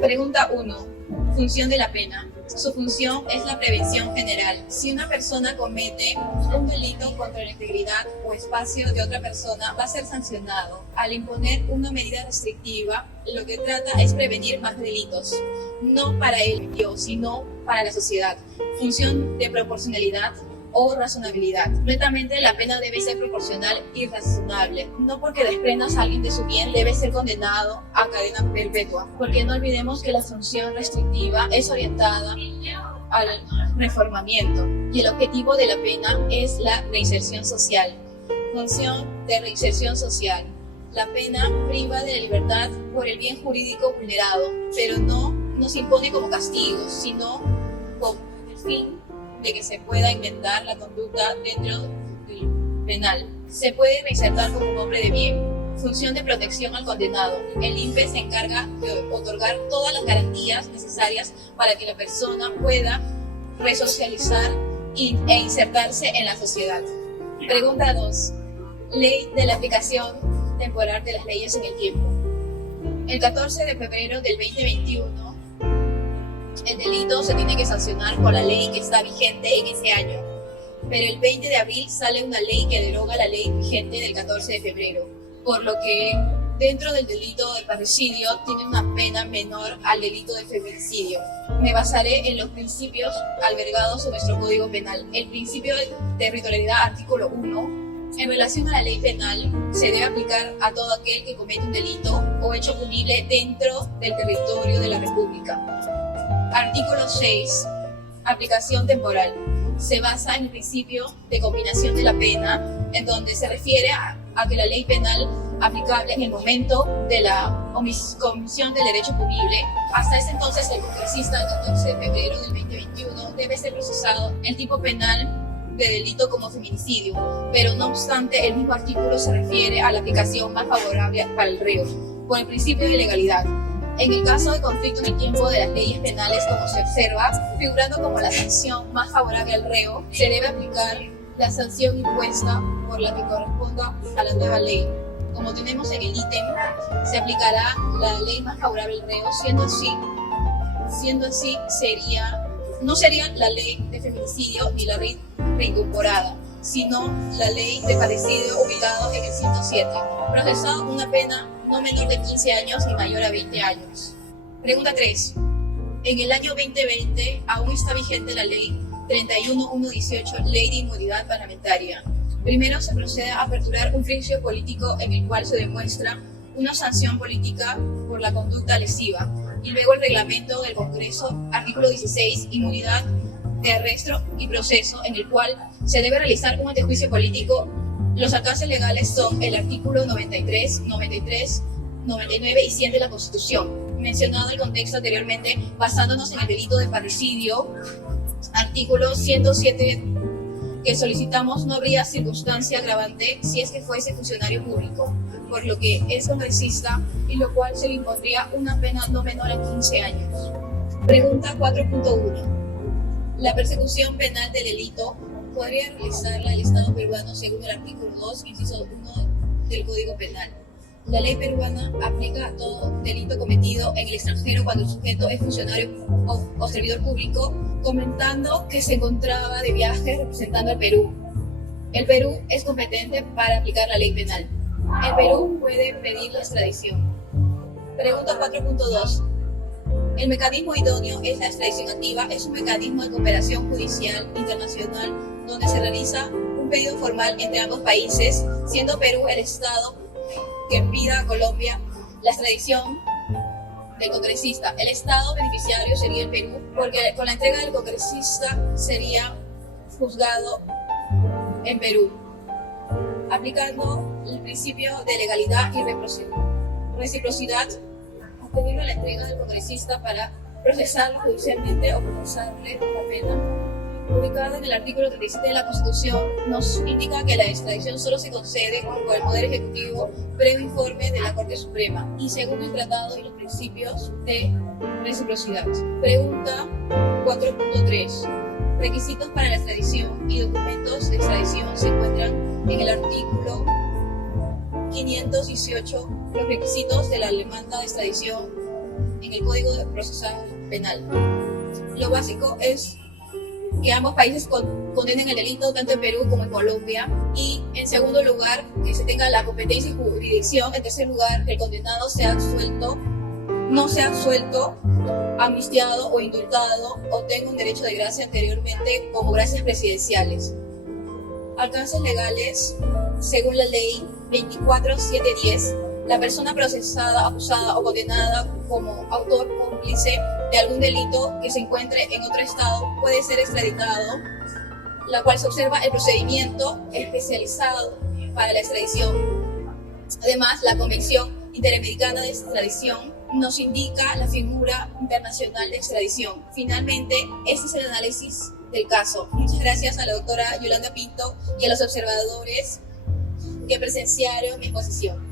Pregunta 1. Función de la pena. Su función es la prevención general. Si una persona comete un delito contra la integridad o espacio de otra persona, va a ser sancionado. Al imponer una medida restrictiva, lo que trata es prevenir más delitos, no para él, sino para la sociedad. Función de proporcionalidad o razonabilidad. Completamente, la pena debe ser proporcional y razonable. No porque desprendas a alguien de su bien debe ser condenado a cadena perpetua, porque no olvidemos que la función restrictiva es orientada al reformamiento y el objetivo de la pena es la reinserción social. Función de reinserción social. La pena priva de la libertad por el bien jurídico vulnerado, pero no nos impone como castigo, sino con el fin de que se pueda inventar la conducta dentro del penal. Se puede reinsertar como un hombre de bien. Función de protección al condenado. El INPE se encarga de otorgar todas las garantías necesarias para que la persona pueda resocializar e insertarse en la sociedad. Pregunta 2. Ley de la aplicación temporal de las leyes en el tiempo. El 14 de febrero del 2021, el delito se tiene que sancionar con la ley que está vigente en ese año, pero el 20 de abril sale una ley que deroga la ley vigente del 14 de febrero, por lo que dentro del delito de parricidio tiene una pena menor al delito de feminicidio. Me basaré en los principios albergados en nuestro Código Penal. El principio de territorialidad, artículo 1. En relación a la ley penal, se debe aplicar a todo aquel que comete un delito o hecho punible dentro del territorio de la República. Artículo 6. Aplicación temporal. Se basa en el principio de combinación de la pena, en donde se refiere a que la ley penal aplicable en el momento de la comisión del derecho punible. Hasta ese entonces, el congresista del 14 de febrero del 2021 debe ser procesado el tipo penal de delito como feminicidio, pero no obstante, el mismo artículo se refiere a la aplicación más favorable para el reo, por el principio de legalidad. En el caso de conflicto en el tiempo de las leyes penales, como se observa, figurando como la sanción más favorable al reo, se debe aplicar la sanción impuesta por la que corresponda a la nueva ley. Como tenemos en el ítem, se aplicará la ley más favorable al reo, siendo así no sería la ley de feminicidio ni la ley reincorporada, sino la ley de parricidio ubicado en el 107, procesado con una pena no menor de 15 años ni mayor a 20 años. Pregunta 3. En el año 2020 aún está vigente la ley 31118, Ley de Inmunidad Parlamentaria. Primero se procede a aperturar un juicio político en el cual se demuestra una sanción política por la conducta lesiva, y luego el reglamento del Congreso, artículo 16, inmunidad de arresto y proceso, en el cual se debe realizar un antejuicio político. Los alcances legales son el artículo 93, 93, 99 y 100 de la Constitución. Mencionado el contexto anteriormente, basándonos en el delito de parricidio, artículo 107, que solicitamos no habría circunstancia agravante si es que fuese funcionario público, por lo que es congresista, y lo cual se le impondría una pena no menor a 15 años. Pregunta 4.1. La persecución penal del delito podría realizarla el Estado peruano según el artículo 2, inciso 1 del Código Penal. La ley peruana aplica a todo delito cometido en el extranjero cuando el sujeto es funcionario o servidor público, comentando que se encontraba de viaje representando al Perú. El Perú es competente para aplicar la ley penal. El Perú puede pedir la extradición. Pregunta 4.2. El mecanismo idóneo es la extradición activa. Es un mecanismo de cooperación judicial internacional donde se realiza un pedido formal entre ambos países, siendo Perú el Estado que pida a Colombia la extradición del congresista. El Estado beneficiario sería el Perú, porque con la entrega del congresista sería juzgado en Perú, aplicando el principio de legalidad y reciprocidad, obteniendo la entrega del congresista para procesarlo judicialmente o procesarle la pena. Ubicado en el artículo 37 de la Constitución, nos indica que la extradición solo se concede por el Poder Ejecutivo previo informe de la Corte Suprema y según el tratado y los principios de reciprocidad. Pregunta 4.3. Requisitos para la extradición y documentos de extradición se encuentran en el artículo 518. Los requisitos de la demanda de extradición en el Código de Procesal Penal. Lo básico es que ambos países condenen el delito, tanto en Perú como en Colombia. Y en segundo lugar, que se tenga la competencia y jurisdicción. En tercer lugar, que el condenado sea absuelto, no sea absuelto, amnistiado o indultado, o tenga un derecho de gracia anteriormente como gracias presidenciales. Alcances legales. Según la ley 24710, la persona procesada, acusada o condenada como autor cómplice de algún delito que se encuentre en otro estado puede ser extraditado, la cual se observa el procedimiento especializado para la extradición. Además, la Convención Interamericana de Extradición nos indica la figura internacional de extradición. Finalmente, este es el análisis del caso. Muchas gracias a la doctora Yolanda Pinto y a los observadores que presenciaron mi exposición.